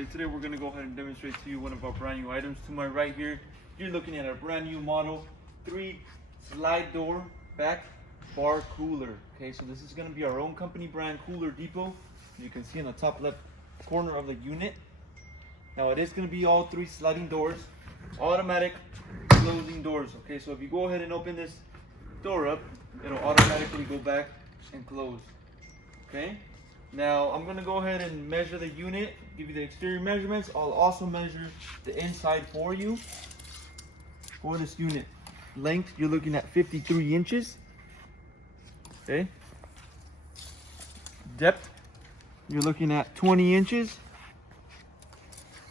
everybody. Today we're going to go ahead and demonstrate to you one of our brand new items. To my right here, you're looking at a brand new model 3 slide door back bar cooler. Okay, so this is going to be our own company brand cooler depot. You can see in the top left corner of the unit. Now it is going to be all 3 sliding doors, automatic closing doors. Okay, so if you go ahead and open this door up, it'll automatically go back and close. Okay, now I'm going to go ahead and measure the unit, give you the exterior measurements. I'll also measure the inside for you. For this unit, length, you're looking at 53 inches. Okay, depth, you're looking at 20 inches.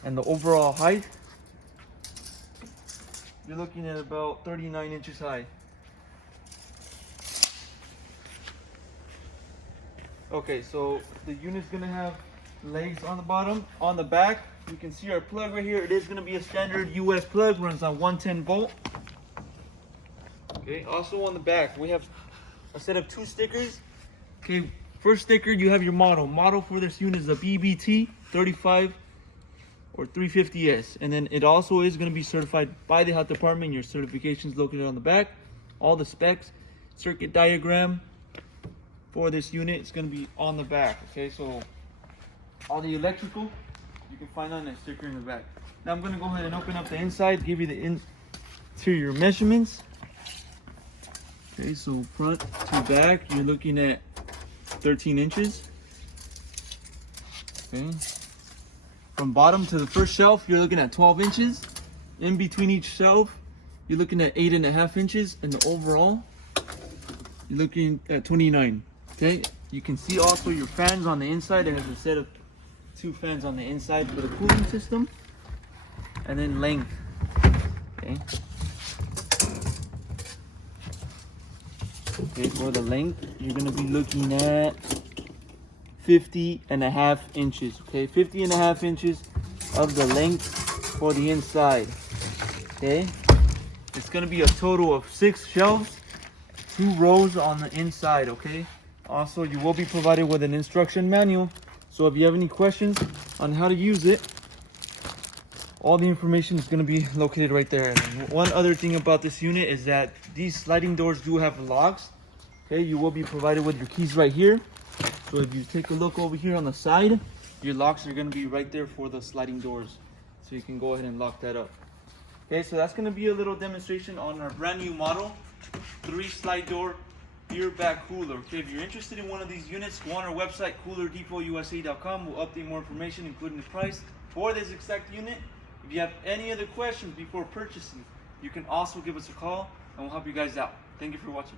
And the overall height, you're looking at about 39 inches high. Okay, so the unit's gonna have legs on the bottom. On the back, you can see our plug right here. It is gonna be a standard US plug, runs on 110 volt. Okay, also on the back, we have a set of 2 stickers. Okay, first sticker, you have your model. Model for this unit is a BBT 35 or 350S. And then it also is gonna be certified by the health department. Your certification is located on the back. All the specs, circuit diagram, for this unit, it's going to be on the back. Okay, so all the electrical you can find on that sticker in the back. Now I'm going to go ahead and open up the inside, give you the interior measurements. Okay, so front to back, you're looking at 13 inches. Okay, from bottom to the first shelf, you're looking at 12 inches. In between each shelf, you're looking at 8.5 inches, and the overall, you're looking at 29. Okay, you can see also your fans on the inside. It has a set of 2 fans on the inside for the cooling system. And then length. Okay. Okay, for the length, you're gonna be looking at 50.5 inches. Okay, 50.5 inches of the length for the inside. Okay, it's gonna be a total of 6 shelves, 2 rows on the inside. Okay, also you will be provided with an instruction manual, so if you have any questions on how to use it, all the information is going to be located right there. And one other thing about this unit is that these sliding doors do have locks. Okay, you will be provided with your keys right here. So if you take a look over here on the side, your locks are going to be right there for the sliding doors, so you can go ahead and lock that up. Okay, so that's going to be a little demonstration on our brand new model 3 slide door beer back cooler. Okay, if you're interested in one of these units, go on our website, coolerdepotUSA.com. We'll update more information, including the price for this exact unit. If you have any other questions before purchasing, you can also give us a call and we'll help you guys out. Thank you for watching.